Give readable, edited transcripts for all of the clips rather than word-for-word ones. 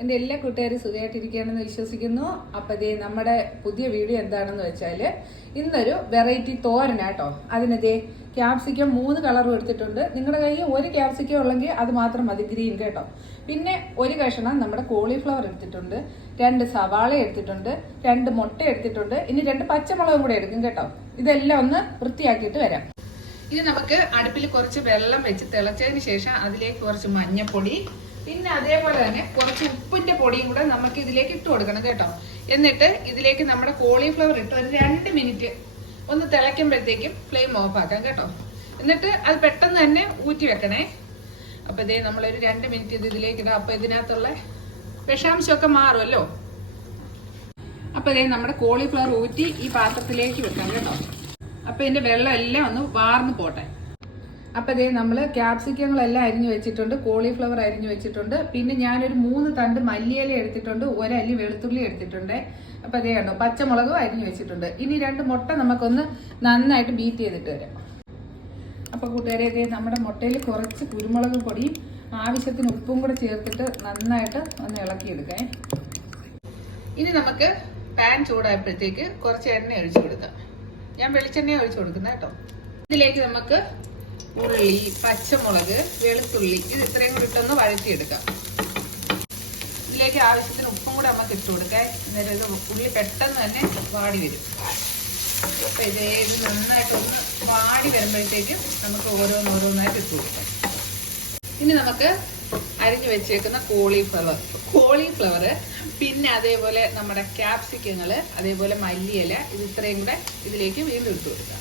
എൻ്റെ എല്ലാ കൂട്ടുകാരും സുഖമായിട്ടിരിക്കുകയാണെന്ന് വിശ്വസിക്കുന്നു. അപ്പോൾ ദേ നമ്മുടെ പുതിയ വീഡിയോ എന്താണെന്ന് വെച്ചാൽ ഇന്നൊരു വെറൈറ്റി തോരനാട്ടോ. അതിനതേ ക്യാപ്സിക്കം 3 കളറും എടുത്തിട്ടുണ്ട്. നിങ്ങളുടെ കയ്യിൽ ഒരു ക്യാപ്സിക്കം ഉള്ളെങ്കിൽ അത് മാത്രം മതി, ഗ്രീൻ കേട്ടോ. പിന്നെ ഒരു കഷ്ണം നമ്മുടെ കോളിഫ്ലവർ എടുത്തിട്ടുണ്ട്, 2 സവാള എടുത്തിട്ടുണ്ട്, 2 മുട്ട എടുത്തിട്ടുണ്ട്, ഇനി 2 പച്ചമുളകും കൂടെ എടുക്കും കേട്ടോ. ഇതെല്ലാം ഒന്ന് വൃത്തിയാക്കിയിട്ട് വരാം. ഇനി നമുക്ക് അടുപ്പിൽ കുറച്ച് വെള്ളം വെച്ച് തിളച്ചതിന് ശേഷം അതിലേക്ക് കുറച്ച് മഞ്ഞപ്പൊടി, പിന്നെ അതേപോലെ തന്നെ കുറച്ച് ഉപ്പിന്റെ പൊടിയും കൂടെ നമുക്ക് ഇതിലേക്ക് ഇട്ട് കൊടുക്കണം കേട്ടോ. എന്നിട്ട് ഇതിലേക്ക് നമ്മുടെ കോളിഫ്ലവർ ഇട്ട് ഒരു 2 മിനിറ്റ് ഒന്ന് തിളയ്ക്കുമ്പോഴത്തേക്കും ഫ്ലെയിം ഓഫ് ആക്കാം കേട്ടോ. എന്നിട്ട് അത് പെട്ടെന്ന് തന്നെ ഊറ്റി വെക്കണേ. അപ്പൊ ഇതേ നമ്മളൊരു 2 മിനിറ്റ് ഇത് ഇതിലേക്ക് ഇടാം. അപ്പൊ ഇതിനകത്തുള്ള വിഷാംശമൊക്കെ മാറുമല്ലോ. അപ്പൊ ഇതേ നമ്മുടെ കോളിഫ്ലവർ ഊറ്റി ഈ പാത്രത്തിലേക്ക് വെക്കാം കേട്ടോ. അപ്പൊ ഇതിന്റെ വെള്ളം എല്ലാം ഒന്ന് വാർന്നു പോട്ടെ. അപ്പൊ ഇതേ നമ്മള് ക്യാപ്സിക്കങ്ങളെല്ലാം അരിഞ്ഞു വെച്ചിട്ടുണ്ട്, കോളിഫ്ലവർ അരിഞ്ഞു വെച്ചിട്ടുണ്ട്, പിന്നെ ഞാനൊരു 3 തണ്ട് മല്ലിയില എടുത്തിട്ടുണ്ട്, 1 അല്ലി വെളുത്തുള്ളി എടുത്തിട്ടുണ്ട്. അപ്പൊ അതേ കണ്ടോ, പച്ചമുളകും അരിഞ്ഞു വെച്ചിട്ടുണ്ട്. ഇനി 2 മുട്ട നമുക്കൊന്ന് നന്നായിട്ട് ബീറ്റ് ചെയ്തിട്ട് വരാം. അപ്പൊ കൂട്ടുകാരെ, ഇതേ നമ്മുടെ മുട്ടയിൽ കുറച്ച് കുരുമുളക് പൊടിയും ആവശ്യത്തിന് ഉപ്പും കൂടെ ചേർത്തിട്ട് നന്നായിട്ട് ഒന്ന് ഇളക്കിയെടുക്കേ. ഇനി നമുക്ക് പാൻ ചൂടായപ്പോഴത്തേക്ക് കുറച്ച് എണ്ണ ഒഴിച്ചു കൊടുക്കാം. ഞാൻ വെളിച്ചെണ്ണ ഒഴിച്ചു കൊടുക്കുന്നത് കേട്ടോ. ഇതിലേക്ക് നമുക്ക് ഉള്ളി, പച്ചമുളക്, വെളുത്തുള്ളി ഇത് ഇത്രയും കൂടി ഇട്ടൊന്ന് വഴറ്റിയെടുക്കാം. ഇതിലേക്ക് ആവശ്യത്തിന് ഉപ്പും കൂടെ നമുക്ക് ഇട്ട് കൊടുക്കാം. അന്നേരം ഇത് ഉള്ളി പെട്ടെന്ന് തന്നെ വാടി വരും. അപ്പൊ ഇത് നന്നായിട്ടൊന്ന് വാടി വരുമ്പോഴത്തേക്കും നമുക്ക് ഓരോന്നായിട്ട് ഇട്ട് കൊടുക്കാം. ഇനി നമുക്ക് അരിഞ്ഞു വെച്ചേക്കുന്ന കോളിഫ്ലവർ, പിന്നെ അതേപോലെ നമ്മുടെ ക്യാപ്സിക്കങ്ങള്, അതേപോലെ മല്ലിയില ഇത് ഇത്രയും കൂടെ ഇതിലേക്ക് വീണ്ടും ഇട്ട് കൊടുക്കാം.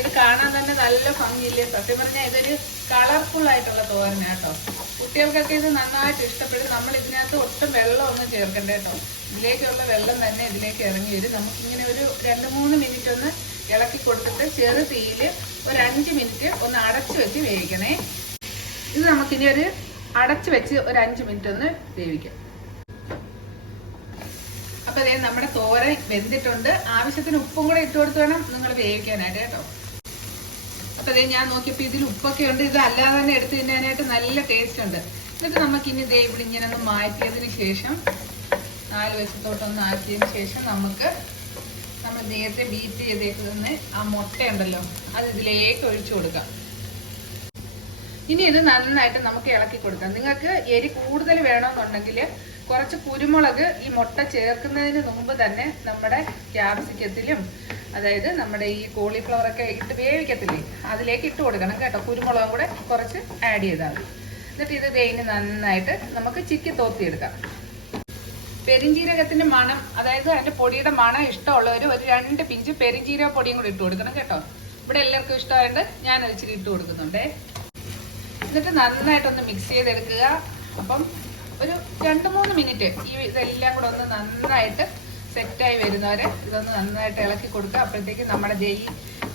ഇത് കാണാൻ തന്നെ നല്ല ഭംഗിയില്ലേ. സത്യം പറഞ്ഞാൽ ഇതൊരു കളർഫുൾ ആയിട്ടുള്ള തോരനാട്ടോ. കുട്ടികൾക്കൊക്കെ ഇത് നന്നായിട്ട് ഇഷ്ടപ്പെടും. നമ്മൾ ഇതിനകത്ത് ഒട്ടും വെള്ളം ഒന്നും ചേർക്കണ്ട കേട്ടോ. ഇതിലേക്കുള്ള വെള്ളം തന്നെ ഇതിലേക്ക് ഇറങ്ങി വരും. നമുക്കിങ്ങനെ ഒരു 2-3 മിനിറ്റ് ഒന്ന് ഇളക്കി കൊടുത്തിട്ട് ചെറു തീയിൽ ഒരു 5 മിനിറ്റ് ഒന്ന് അടച്ചു വെച്ച് വേവിക്കണേ. ഇത് നമുക്കിനി ഒരു അടച്ചു വെച്ച് ഒരു 5 മിനിറ്റ് ഒന്ന് വേവിക്കാം. അപ്പൊ അതേ നമ്മുടെ തോരൻ വെന്തിട്ടുണ്ട്. ആവശ്യത്തിന് ഉപ്പും കൂടെ ഇട്ട് കൊടുത്ത് വേണം നിങ്ങൾ വേവിക്കാനായിട്ട് കേട്ടോ. അപ്പൊ അതേ ഞാൻ നോക്കിയപ്പോ ഇതിൽ ഉപ്പൊക്കെ ഉണ്ട്. ഇത് അല്ലാതെ തന്നെ എടുത്ത് തിന്നാനായിട്ട് നല്ല ടേസ്റ്റ് ഉണ്ട്. എന്നിട്ട് നമുക്കിനി ദേ ഇവിടെ ഇങ്ങനെ ഒന്ന് മാറ്റിയതിന് ശേഷം 4 വശത്തോട്ടൊന്ന് ആക്കിയതിന് ശേഷം നമ്മൾ നേരത്തെ ബീറ്റ് ചെയ്തേക്കുന്ന ആ മുട്ട ഉണ്ടല്ലോ അത് ഇതിലേക്ക് ഒഴിച്ചു കൊടുക്കാം. ഇനി ഇത് നന്നായിട്ട് നമുക്ക് ഇളക്കി കൊടുക്കാം. നിങ്ങൾക്ക് എരി കൂടുതൽ വേണമെന്നുണ്ടെങ്കിൽ കുറച്ച് കുരുമുളക് ഈ മുട്ട ചേർക്കുന്നതിന് മുമ്പ് തന്നെ നമ്മുടെ ക്യാപ്സിക്കത്തിലും, അതായത് നമ്മുടെ ഈ കോളിഫ്ലവർ ഒക്കെ ഇട്ട് വേവിക്കത്തില്ലേ അതിലേക്ക് ഇട്ട് കൊടുക്കണം കേട്ടോ. കുരുമുളകും കൂടെ കുറച്ച് ആഡ് ചെയ്താൽ മതി. എന്നിട്ട് ഇത് തേയിന് നന്നായിട്ട് നമുക്ക് ചിക്കി തോത്തിയെടുക്കാം. പെരിഞ്ജീരകത്തിന്റെ മണം, അതായത് അതിന്റെ പൊടിയുടെ മണം ഇഷ്ടമുള്ളവർ ഒരു 2 പിഞ്ച് പെരിഞ്ജീരക പൊടിയും കൂടി ഇട്ട് കൊടുക്കണം കേട്ടോ. ഇവിടെ എല്ലാവർക്കും ഇഷ്ടമായിട്ട് ഞാൻ ഇച്ചിരി ഇട്ട് കൊടുക്കുന്നുണ്ടേ. എന്നിട്ട് നന്നായിട്ടൊന്ന് മിക്സ് ചെയ്തെടുക്കുക. അപ്പം ഒരു 2-3 മിനിറ്റ് ഇതെല്ലാം കൂടെ ഒന്ന് നന്നായിട്ട് സെറ്റായി വരുന്നവരെ ഇതൊന്ന് നന്നായിട്ട് ഇളക്കി കൊടുക്കുക. അപ്പോഴത്തേക്ക് നമ്മുടെ ഈ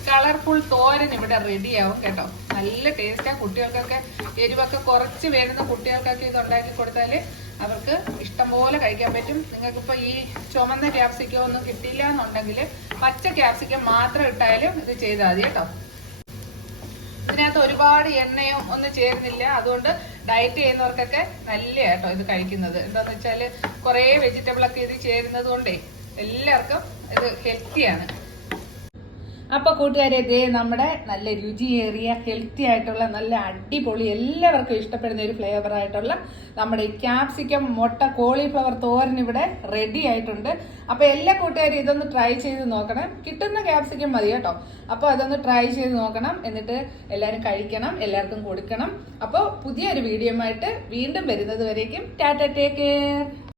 കളർഫുൾ തോരൻ ഇവിടെ റെഡിയാവും കേട്ടോ. നല്ല ടേസ്റ്റാണ്. കുട്ടികൾക്കൊക്കെ എരിവൊക്കെ കുറച്ച് വേണ്ടുന്ന കുട്ടികൾക്കൊക്കെ ഇത് ഉണ്ടാക്കി കൊടുത്താൽ അവർക്ക് ഇഷ്ടംപോലെ കഴിക്കാൻ പറ്റും. നിങ്ങൾക്കിപ്പോൾ ഈ ചുമന്ന ക്യാപ്സിക്കം ഒന്നും കിട്ടിയില്ല എന്നുണ്ടെങ്കിൽ പച്ച ക്യാപ്സിക്കം മാത്രം ഇട്ടാലും ഇത് ചെയ്താൽ മതി കേട്ടോ. ഇതിനകത്ത് ഒരുപാട് എണ്ണയോ ഒന്നും ചേരുന്നില്ല. അതുകൊണ്ട് ഡയറ്റ് ചെയ്യുന്നവർക്കൊക്കെ നല്ല കേട്ടോ ഇത് കഴിക്കുന്നത്. എന്താന്ന് വെച്ചാൽ കുറേ വെജിറ്റബിൾ ഒക്കെ ഇത് ചേരുന്നത് കൊണ്ടേ എല്ലാവർക്കും ഇത് ഹെൽത്തിയാണ്. അപ്പൊ കൂട്ടുകാരെ, ഇതേ നമ്മുടെ നല്ല രുചിയേറിയ ഹെൽത്തി ആയിട്ടുള്ള നല്ല അടിപൊളി എല്ലാവർക്കും ഇഷ്ടപ്പെടുന്ന ഒരു ഫ്ലേവർ ആയിട്ടുള്ള നമ്മുടെ ഈ ക്യാപ്സിക്കം മുട്ട കോളിഫ്ലവർ തോരൻ ഇവിടെ റെഡി ആയിട്ടുണ്ട്. അപ്പൊ എല്ലാ കൂട്ടുകാരും ഇതൊന്ന് ട്രൈ ചെയ്ത് നോക്കണം. കിട്ടുന്ന ക്യാപ്സിക്കം മതി കേട്ടോ. അപ്പൊ അതൊന്ന് ട്രൈ ചെയ്ത് നോക്കണം. എന്നിട്ട് എല്ലാവരും കഴിക്കണം, എല്ലാവർക്കും കൊടുക്കണം. അപ്പോൾ പുതിയൊരു വീഡിയോ ആയിട്ട് വീണ്ടും വരുന്നത് വരേക്കും ടാറ്റ, ടേക്ക് കെയർ.